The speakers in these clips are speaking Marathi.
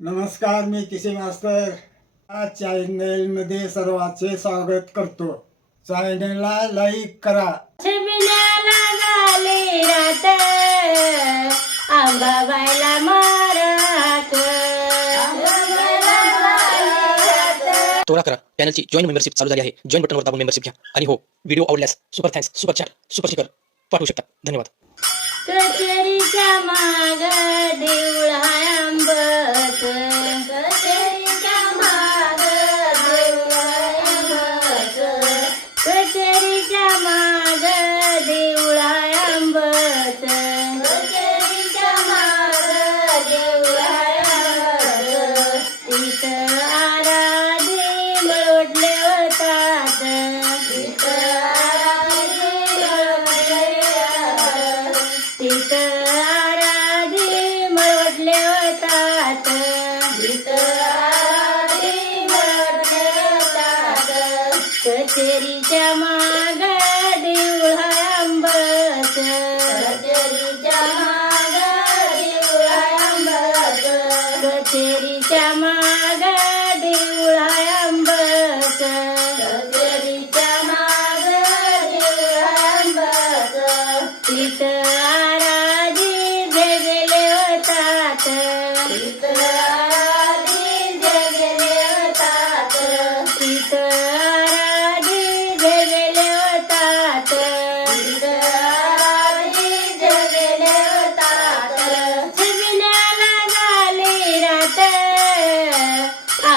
नमस्कार मी किसी मास्तर. या चॅनलमध्ये सर्वांचे स्वागत करतो. चॅनलला लाईक करा. त्वरा करा. चॅनलची जॉईन मेंबरशिप चालू झाली आहे. जॉईन बटनवर दाबून मेंबरशिप घ्या. आणि हो व्हिडिओ आवडल्यास super thanks super chat super sticker पाठवू शकता. धन्यवाद. कचरीच्या माग देऊळ आंबत कचेरीच्या माग देऊळ हाय कचेरीच्या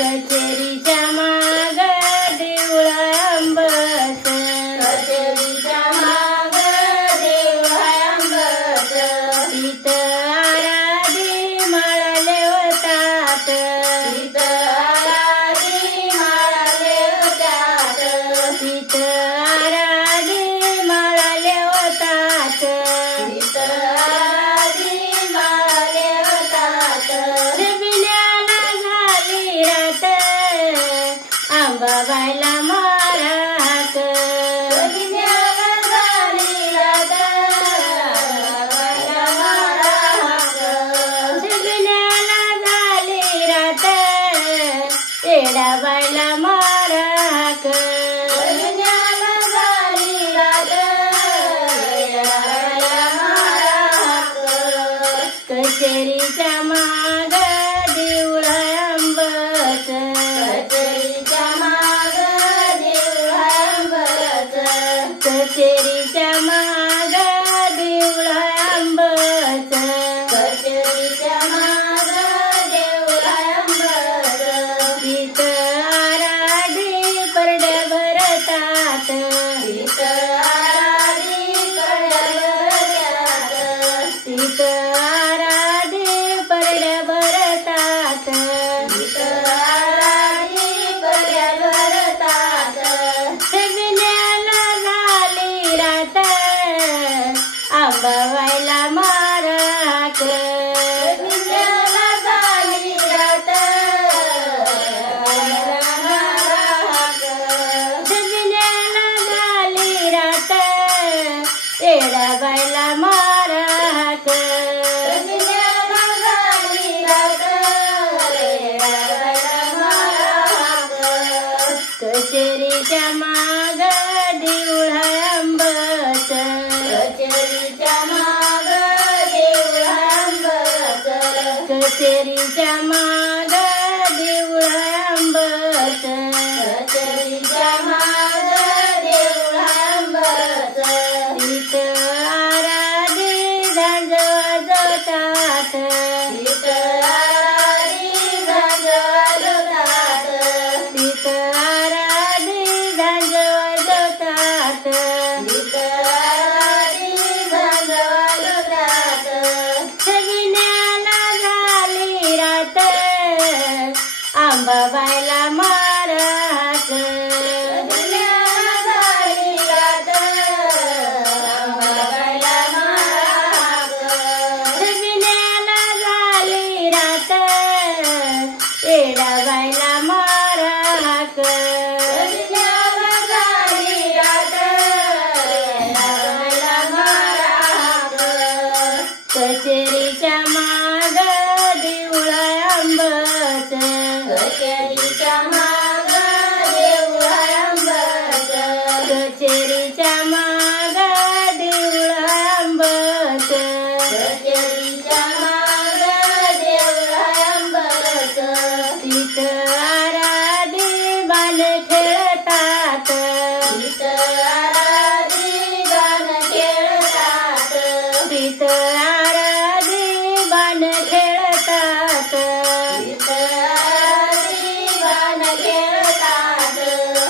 कचेरीच्या माग देऊळा आंबत. कचेरीच्या माग देऊळा तिथं आराधी माळाले होतात. तिथं आराधी माळाले होतात. तिथं आराधी माळाले होतात. तिथं आराधी माळाले होतात. कचेरीच्या माग देऊळ आंबत कचेरीच्या माग आंबत कचेरीच्या माग देऊळ आंबत कचेरीच्या माग देऊळ आंबत कचेरीच्या माग येडाबाईला मारा दुनियाला कचेरीच्या माग कचेरीच्या आराधी बाण खेळतात. बाण खेळतात.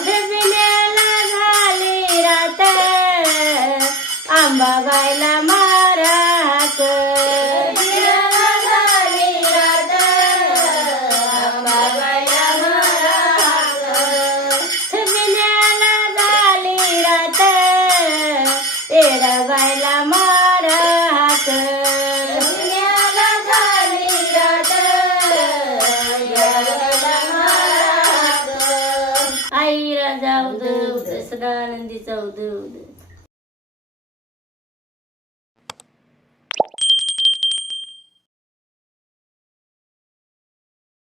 विण्याला झाली रात. आंबाबाईला माराक झाली रात. आंबाबाईला माराक विण्याला झाली रात. माराक आईला जाऊ दे सदानंदी जाऊ दे